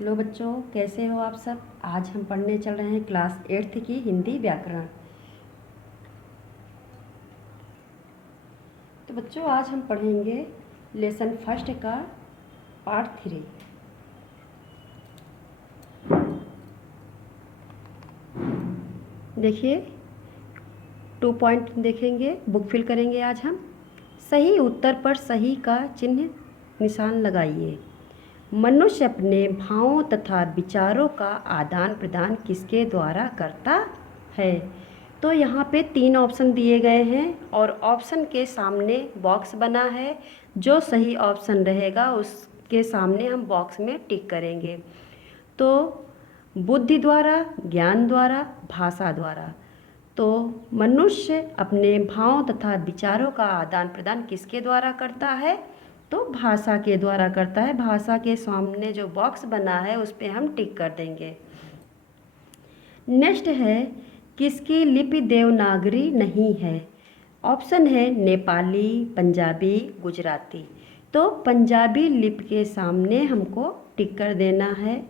Hello बच्चों, कैसे हो आप सब। आज हम पढ़ने चल रहे हैं क्लास 8th की हिंदी व्याकरण। तो बच्चों आज हम पढ़ेंगे लेसन फर्स्ट का पार्ट 3। देखिए 2 पॉइंट देखेंगे, बुक फिल करेंगे आज हम। सही उत्तर पर सही का चिन्ह निशान लगाइए। मनुष्य अपने भावों तथा विचारों का आदान प्रदान किसके द्वारा करता है। तो यहाँ पे 3 ऑप्शन दिए गए हैं और ऑप्शन के सामने बॉक्स बना है। जो सही ऑप्शन रहेगा उसके सामने हम बॉक्स में टिक करेंगे। तो बुद्धि द्वारा, ज्ञान द्वारा, भाषा द्वारा। तो मनुष्य अपने भावों तथा विचारों का आदान प्रदान किसके द्वारा करता है, तो भाषा के द्वारा करता है। भाषा के सामने जो बॉक्स बना है उस पर हम टिक कर देंगे। नेक्स्ट है, किसकी लिपि देवनागरी नहीं है। ऑप्शन है नेपाली, पंजाबी, गुजराती। तो पंजाबी लिपि के सामने हमको टिक कर देना है।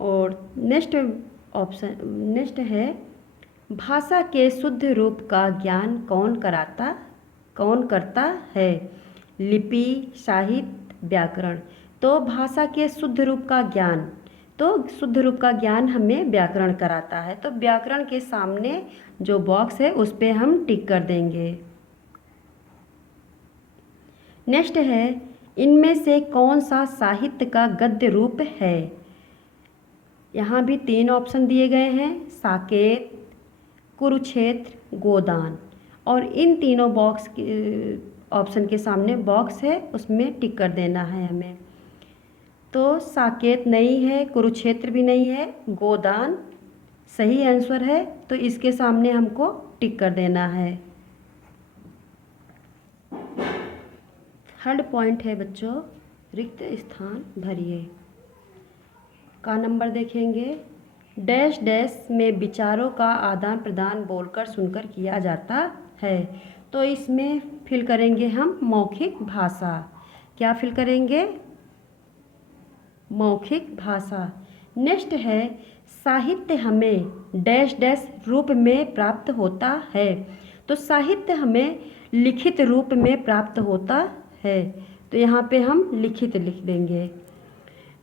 और नेक्स्ट है, भाषा के शुद्ध रूप का ज्ञान कौन करता है। लिपि, साहित्य, व्याकरण। तो भाषा के शुद्ध रूप का ज्ञान, तो शुद्ध रूप का ज्ञान हमें व्याकरण कराता है। तो व्याकरण के सामने जो बॉक्स है उस पर हम टिक कर देंगे। नेक्स्ट है, इनमें से कौन सा साहित्य का गद्य रूप है। यहाँ भी 3 ऑप्शन दिए गए हैं, साकेत, कुरुक्षेत्र, गोदान। और इन तीनों बॉक्स के ऑप्शन के सामने बॉक्स है, उसमें टिक कर देना है हमें। तो साकेत नहीं है, कुरुक्षेत्र भी नहीं है, गोदान सही आंसर है। तो इसके सामने हमको टिक कर देना है। थर्ड पॉइंट है बच्चों, रिक्त स्थान भरिए। का नंबर देखेंगे, डैश डैश में विचारों का आदान प्रदान बोलकर सुनकर किया जाता है। तो इसमें फिल करेंगे हम मौखिक भाषा। क्या फिल करेंगे, मौखिक भाषा। नेक्स्ट है, साहित्य हमें डैश डैश रूप में प्राप्त होता है। तो साहित्य हमें लिखित रूप में प्राप्त होता है। तो यहाँ पे हम लिखित लिख देंगे।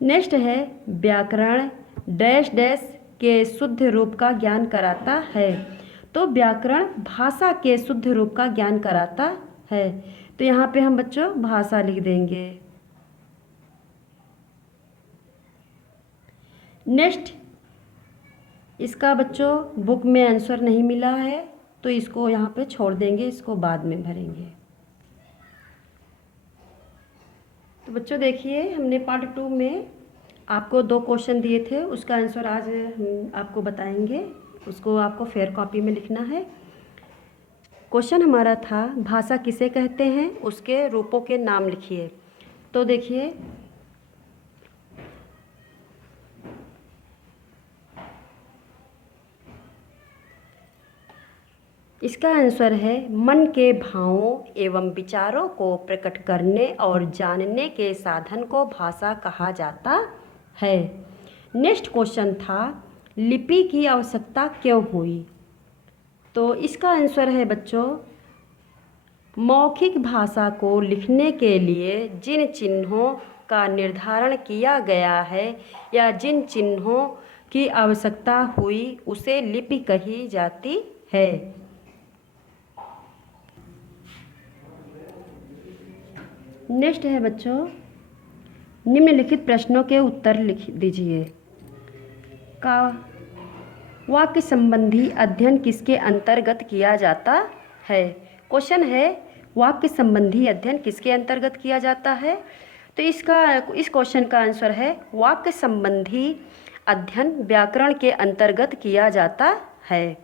नेक्स्ट है, व्याकरण डैश डैश के शुद्ध रूप का ज्ञान कराता है। तो व्याकरण भाषा के शुद्ध रूप का ज्ञान कराता है। तो यहाँ पे हम बच्चों भाषा लिख देंगे। नेक्स्ट, इसका बच्चों बुक में आंसर नहीं मिला है तो इसको यहाँ पे छोड़ देंगे, इसको बाद में भरेंगे। तो बच्चों देखिए, हमने पार्ट 2 में आपको 2 क्वेश्चन दिए थे, उसका आंसर आज हम आपको बताएंगे। उसको आपको फेयर कॉपी में लिखना है। क्वेश्चन हमारा था, भाषा किसे कहते हैं, उसके रूपों के नाम लिखिए। तो देखिए, इसका आंसर है, मन के भावों एवं विचारों को प्रकट करने और जानने के साधन को भाषा कहा जाता है। नेक्स्ट क्वेश्चन था, लिपि की आवश्यकता क्यों हुई। तो इसका आंसर है बच्चों, मौखिक भाषा को लिखने के लिए जिन चिन्हों का निर्धारण किया गया है या जिन चिन्हों की आवश्यकता हुई उसे लिपि कही जाती है। नेक्स्ट है बच्चों, निम्नलिखित प्रश्नों के उत्तर लिख दीजिए। का वाक्य संबंधी अध्ययन किसके अंतर्गत किया जाता है। क्वेश्चन है, वाक्य संबंधी अध्ययन किसके अंतर्गत किया जाता है। तो इस क्वेश्चन का आंसर है, वाक्य संबंधी अध्ययन व्याकरण के अंतर्गत किया जाता है।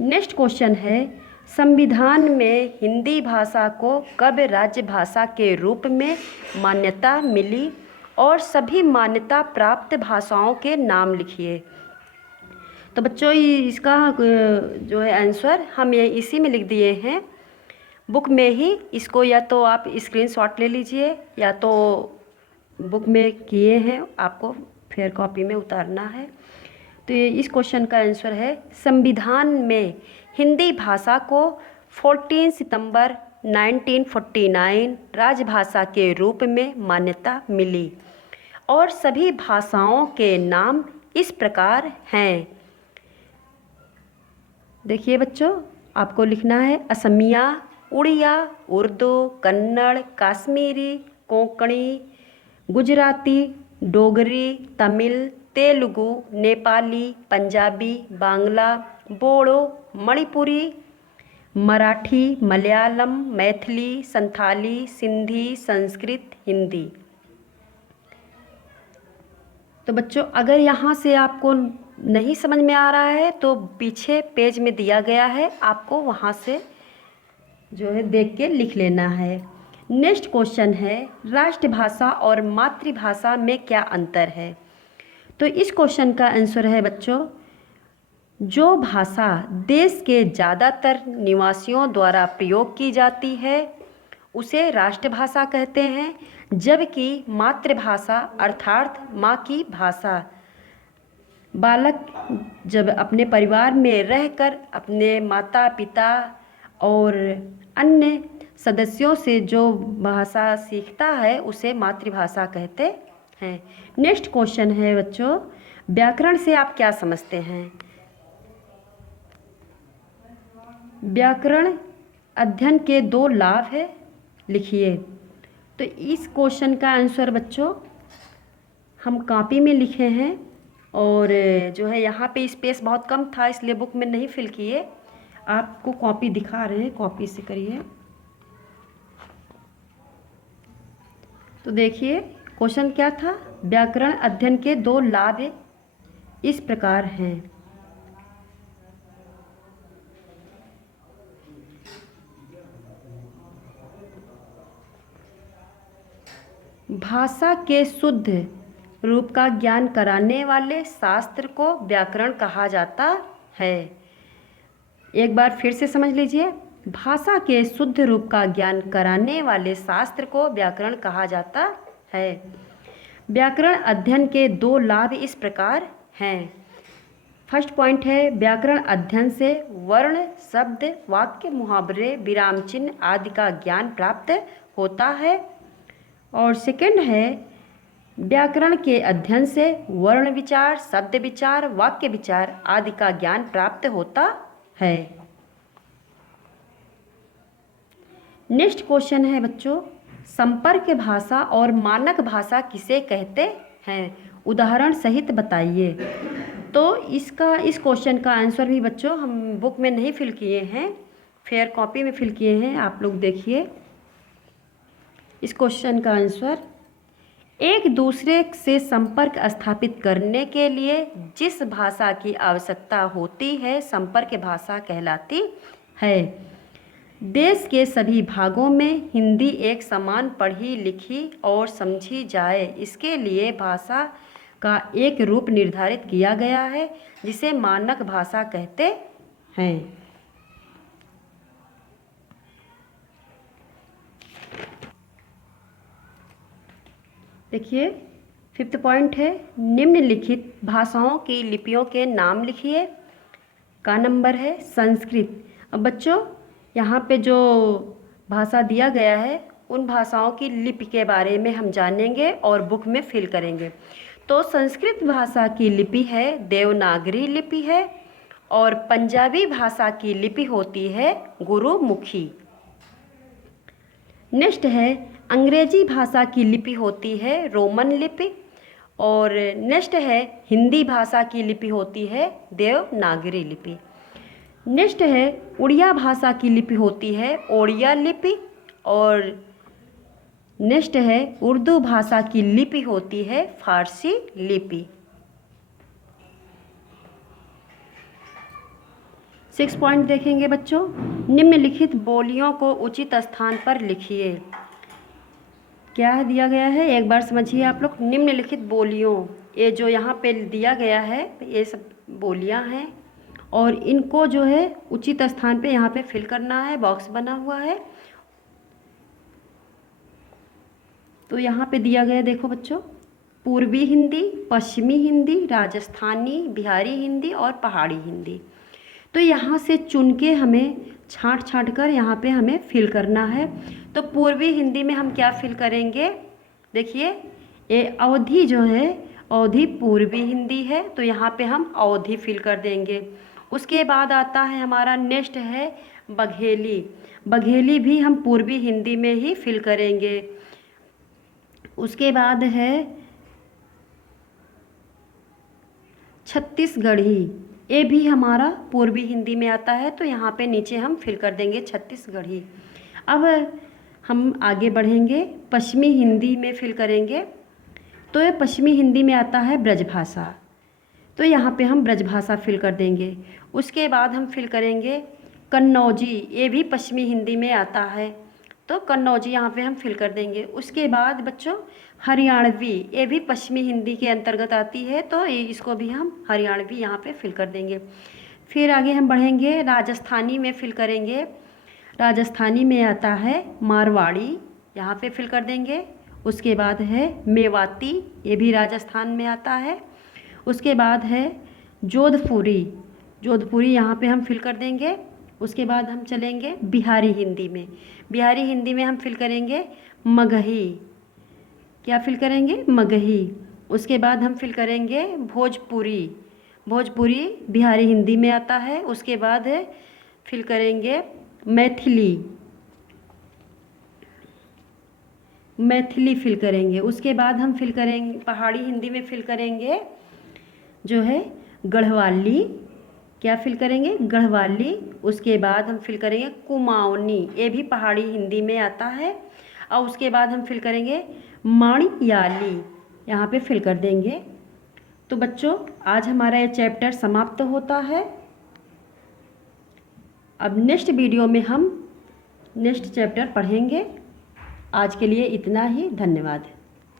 नेक्स्ट क्वेश्चन है, संविधान में हिंदी भाषा को कब राज्य भाषा के रूप में मान्यता मिली और सभी मान्यता प्राप्त भाषाओं के नाम लिखिए। तो बच्चों इसका जो है आंसर हम ये इसी में लिख दिए हैं बुक में ही। इसको या तो आप स्क्रीनशॉट ले लीजिए या तो बुक में किए हैं, आपको फिर कॉपी में उतारना है। तो ये इस क्वेश्चन का आंसर है, संविधान में हिंदी भाषा को 14 सितंबर 1949 राजभाषा के रूप में मान्यता मिली और सभी भाषाओं के नाम इस प्रकार हैं। देखिए बच्चों, आपको लिखना है असमिया, उड़िया, उर्दू, कन्नड़, कश्मीरी, कोंकणी, गुजराती, डोगरी, तमिल, तेलुगु, नेपाली, पंजाबी, बांग्ला, बोडो, मणिपुरी, मराठी, मलयालम, मैथिली, संथाली, सिंधी, संस्कृत, हिंदी। तो बच्चों, अगर यहाँ से आपको नहीं समझ में आ रहा है तो पीछे पेज में दिया गया है, आपको वहाँ से जो है देख के लिख लेना है। नेक्स्ट क्वेश्चन है, राष्ट्रभाषा और मातृभाषा में क्या अंतर है? तो इस क्वेश्चन का आंसर है बच्चों, जो भाषा देश के ज़्यादातर निवासियों द्वारा प्रयोग की जाती है उसे राष्ट्रभाषा कहते हैं, जबकि मातृभाषा अर्थात माँ की भाषा बालक जब अपने परिवार में रहकर अपने माता पिता और अन्य सदस्यों से जो भाषा सीखता है उसे मातृभाषा कहते हैं। नेक्स्ट क्वेश्चन है बच्चों, व्याकरण से आप क्या समझते हैं? व्याकरण अध्ययन के 2 लाभ है, लिखिए। तो इस क्वेश्चन का आंसर बच्चों हम कॉपी में लिखे हैं और जो है यहाँ पे स्पेस बहुत कम था इसलिए बुक में नहीं फिल किए, आपको कॉपी दिखा रहे हैं, कॉपी से करिए। तो देखिए क्वेश्चन क्या था, व्याकरण अध्ययन के 2 लाभ इस प्रकार हैं। भाषा के शुद्ध रूप का ज्ञान कराने वाले शास्त्र को व्याकरण कहा जाता है। एक बार फिर से समझ लीजिए, भाषा के शुद्ध रूप का ज्ञान कराने वाले शास्त्र को व्याकरण कहा जाता है। व्याकरण अध्ययन के 2 लाभ इस प्रकार हैं। फर्स्ट पॉइंट है, व्याकरण अध्ययन से वर्ण, शब्द, वाक्य, मुहावरे, विराम चिन्ह आदि का ज्ञान प्राप्त होता है। और सेकंड है, व्याकरण के अध्ययन से वर्ण विचार, शब्द विचार, वाक्य विचार आदि का ज्ञान प्राप्त होता है। नेक्स्ट क्वेश्चन है बच्चों, संपर्क भाषा और मानक भाषा किसे कहते हैं? उदाहरण सहित बताइए। तो इस क्वेश्चन का आंसर भी बच्चों हम बुक में नहीं फिल किए हैं, फेयर कॉपी में फिल किए हैं। आप लोग देखिए इस क्वेश्चन का आंसर, एक दूसरे से संपर्क स्थापित करने के लिए जिस भाषा की आवश्यकता होती है संपर्क भाषा कहलाती है। देश के सभी भागों में हिंदी एक समान पढ़ी लिखी और समझी जाए, इसके लिए भाषा का एक रूप निर्धारित किया गया है जिसे मानक भाषा कहते हैं। देखिए 5th पॉइंट है, निम्नलिखित भाषाओं की लिपियों के नाम लिखिए। का नंबर है संस्कृत। अब बच्चों यहाँ पे जो भाषा दिया गया है उन भाषाओं की लिपि के बारे में हम जानेंगे और बुक में फिल करेंगे। तो संस्कृत भाषा की लिपि है देवनागरी लिपि है और पंजाबी भाषा की लिपि होती है गुरुमुखी। नेक्स्ट है, अंग्रेजी भाषा की लिपि होती है रोमन लिपि और नेक्स्ट है, हिंदी भाषा की लिपि होती है देवनागरी लिपि। नेक्स्ट है, उड़िया भाषा की लिपि होती है ओड़िया लिपि और नेक्स्ट है, उर्दू भाषा की लिपि होती है फारसी लिपि। 6 पॉइंट देखेंगे बच्चों, निम्नलिखित बोलियों को उचित स्थान पर लिखिए। क्या दिया गया है एक बार समझिए आप लोग। निम्नलिखित बोलियों, ये जो यहाँ पे दिया गया है ये सब बोलियाँ हैं और इनको जो है उचित स्थान पे यहाँ पे फिल करना है, बॉक्स बना हुआ है। तो यहाँ पे दिया गया देखो बच्चों, पूर्वी हिंदी, पश्चिमी हिंदी, राजस्थानी, बिहारी हिंदी और पहाड़ी हिंदी। तो यहाँ से चुन के हमें छांट कर यहाँ पे हमें फिल करना है। तो पूर्वी हिंदी में हम क्या फिल करेंगे, देखिए ये अवधि जो है, अवधि पूर्वी हिंदी है, तो यहाँ पे हम अवधि फिल कर देंगे। उसके बाद आता है हमारा नेक्स्ट है बघेली। बघेली भी हम पूर्वी हिंदी में ही फिल करेंगे। उसके बाद है छत्तीसगढ़ी, ये भी हमारा पूर्वी हिंदी में आता है, तो यहाँ पे नीचे हम फिल कर देंगे छत्तीसगढ़ी। अब हम आगे बढ़ेंगे, पश्चिमी हिंदी में फिल करेंगे। तो ये पश्चिमी हिंदी में आता है ब्रजभाषा, तो यहाँ पे हम ब्रजभाषा फिल कर देंगे। उसके बाद हम फिल करेंगे कन्नौजी, ये भी पश्चिमी हिंदी में आता है, तो कन्नौजी यहाँ पे हम फिल कर देंगे। उसके बाद बच्चों हरियाणवी, ये भी पश्चिमी हिंदी के अंतर्गत आती है, तो इसको भी हम हरियाणवी यहाँ पे फिल कर देंगे। फिर आगे हम बढ़ेंगे, राजस्थानी में फिल करेंगे। राजस्थानी में आता है मारवाड़ी, यहाँ पे फिल कर देंगे। उसके बाद है मेवाती, ये भी राजस्थान में आता है। उसके बाद है जोधपुरी, जोधपुरी यहाँ पे हम फिल कर देंगे। उसके बाद हम चलेंगे बिहारी हिंदी में। बिहारी हिंदी में हम फिल करेंगे मगही, क्या फिल करेंगे, मगही। उसके बाद हम फिल करेंगे भोजपुरी, भोजपुरी बिहारी हिंदी में आता है। उसके बाद है फिल करेंगे मैथिली, मैथिली फिल करेंगे। उसके बाद हम फिल करेंगे पहाड़ी हिंदी में फिल करेंगे जो है गढ़वाली, क्या फिल करेंगे, गढ़वाली। उसके बाद हम फिल करेंगे कुमाऊनी, ये भी पहाड़ी हिंदी में आता है। और उसके बाद हम फिल करेंगे मणियाली, यहाँ पे फिल कर देंगे। तो बच्चों आज हमारा ये चैप्टर समाप्त होता है। अब नेक्स्ट वीडियो में हम नेक्स्ट चैप्टर पढ़ेंगे। आज के लिए इतना ही, धन्यवाद।